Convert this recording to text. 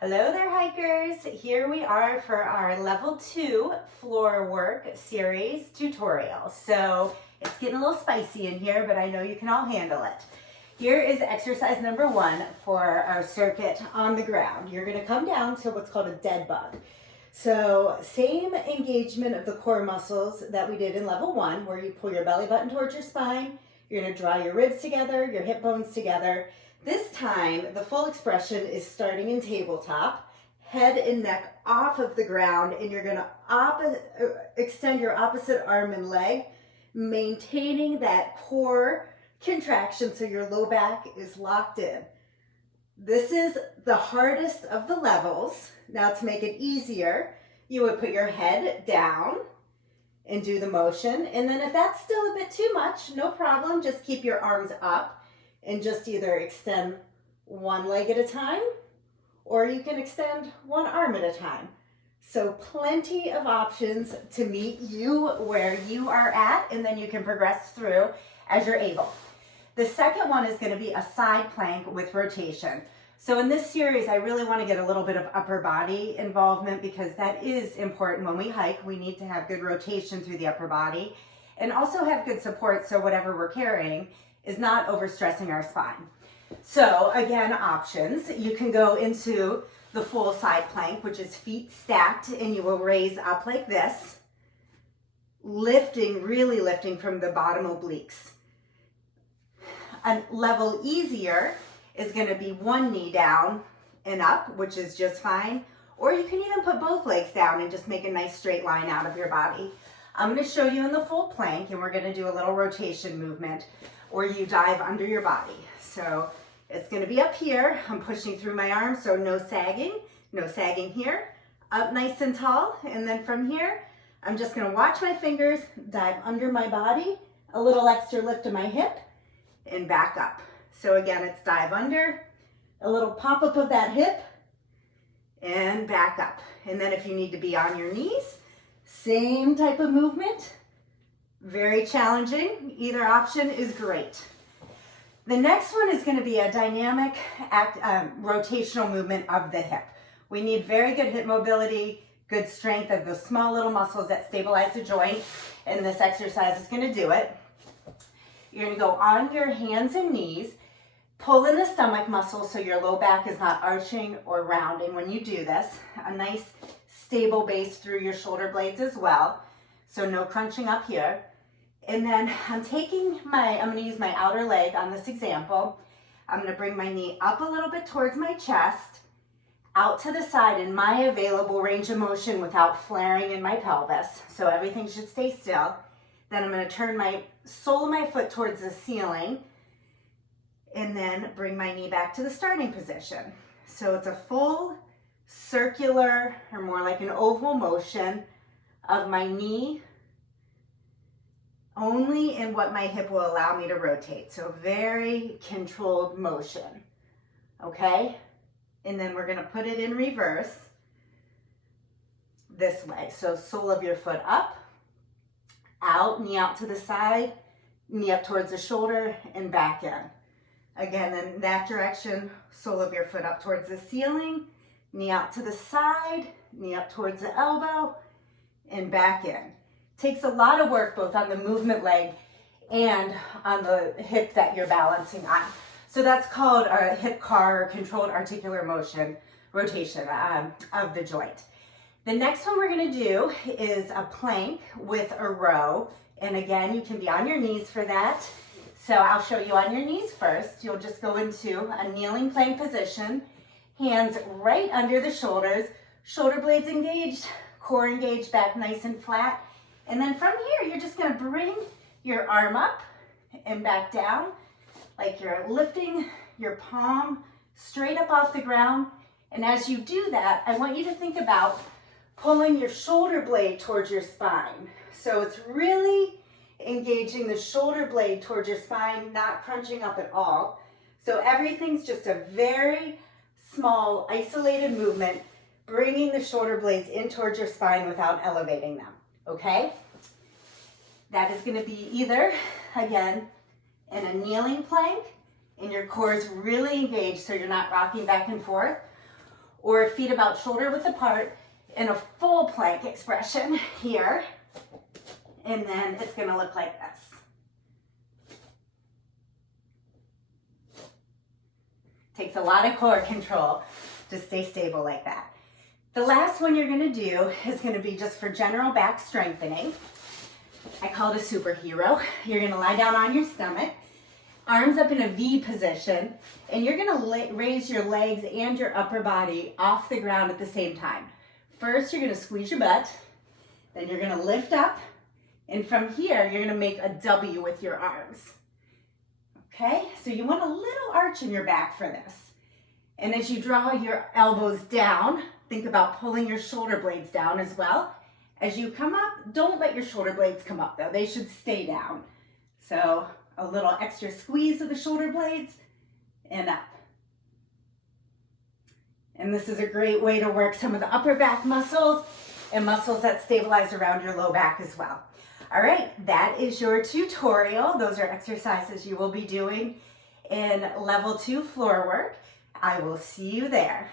Hello there, hikers. Here we are for our level 2 floor work series tutorial. So it's getting a little spicy in here, but I know you can all handle it. Here is exercise number 1 for our circuit on the ground. You're going to come down to what's called a dead bug. So same engagement of the core muscles that we did in level 1, where you pull your belly button towards your spine. You're going to draw your ribs together, your hip bones together. This time, the full expression is starting in tabletop, head and neck off of the ground, and you're going to extend your opposite arm and leg, maintaining that core contraction so your low back is locked in. This is the hardest of the levels. Now, to make it easier, you would put your head down and do the motion. And then if that's still a bit too much, no problem, just keep your arms up. And just either extend one leg at a time, or you can extend one arm at a time. So plenty of options to meet you where you are at, and then you can progress through as you're able. The second one is going to be a side plank with rotation. So in this series, I really want to get a little bit of upper body involvement because that is important when we hike. We need to have good rotation through the upper body and also have good support so whatever we're carrying is not overstressing our spine. So again, options. You can go into the full side plank, which is feet stacked, and you will raise up like this, lifting, really lifting from the bottom obliques. A level easier is going to be one knee down and up, which is just fine. Or you can even put both legs down and just make a nice straight line out of your body. I'm going to show you in the full plank, and we're going to do a little rotation movement or you dive under your body. So it's going to be up here. I'm pushing through my arms, so no sagging here. Up nice and tall, and then from here, I'm just going to watch my fingers dive under my body, a little extra lift to my hip, and back up. So again, it's dive under, a little pop up of that hip, and back up. And then if you need to be on your knees, same type of movement. Very challenging. Either option is great. The next one is going to be a dynamic rotational movement of the hip. We need very good hip mobility, good strength of those small little muscles that stabilize the joint, and this exercise is going to do it. You're going to go on your hands and knees, pull in the stomach muscle so your low back is not arching or rounding when you do this. A nice stable base through your shoulder blades as well. So no crunching up here. And then I'm going to use my outer leg on this example. I'm going to bring my knee up a little bit towards my chest, out to the side in my available range of motion without flaring in my pelvis. So everything should stay still. Then I'm going to turn my sole of my foot towards the ceiling and then bring my knee back to the starting position. So it's a full circular, or more like an oval motion of my knee only in what my hip will allow me to rotate. So very controlled motion, okay? And then we're gonna put it in reverse this way. So sole of your foot up, out, knee out to the side, knee up towards the shoulder, and back in. Again, in that direction, sole of your foot up towards the ceiling, knee out to the side, knee up towards the elbow, and back in. Takes a lot of work both on the movement leg and on the hip that you're balancing on. So that's called a hip car, controlled articular motion, rotation of the joint. The next one we're going to do is a plank with a row. And again, you can be on your knees for that. So I'll show you on your knees first. You'll just go into a kneeling plank position, hands right under the shoulders, shoulder blades engaged, core engaged, back nice and flat. And then from here, you're just going to bring your arm up and back down, like you're lifting your palm straight up off the ground. And as you do that, I want you to think about pulling your shoulder blade towards your spine. So it's really engaging the shoulder blade towards your spine, not crunching up at all. So everything's just a very small, isolated movement, bringing the shoulder blades in towards your spine without elevating them. Okay, that is going to be either, again, in a kneeling plank, and your core is really engaged so you're not rocking back and forth, or feet about shoulder width apart in a full plank expression here. And then it's gonna look like this. Takes a lot of core control to stay stable like that. The last one you're gonna do is gonna be just for general back strengthening. I call it a superhero. You're gonna lie down on your stomach, arms up in a V position, and you're gonna raise your legs and your upper body off the ground at the same time. First, you're gonna squeeze your butt, then you're gonna lift up, and from here, you're gonna make a W with your arms. Okay, so you want a little arch in your back for this. And as you draw your elbows down, think about pulling your shoulder blades down as well. As you come up, don't let your shoulder blades come up though. They should stay down. So a little extra squeeze of the shoulder blades and up. And this is a great way to work some of the upper back muscles and muscles that stabilize around your low back as well. All right, that is your tutorial. Those are exercises you will be doing in level 2 floor work. I will see you there.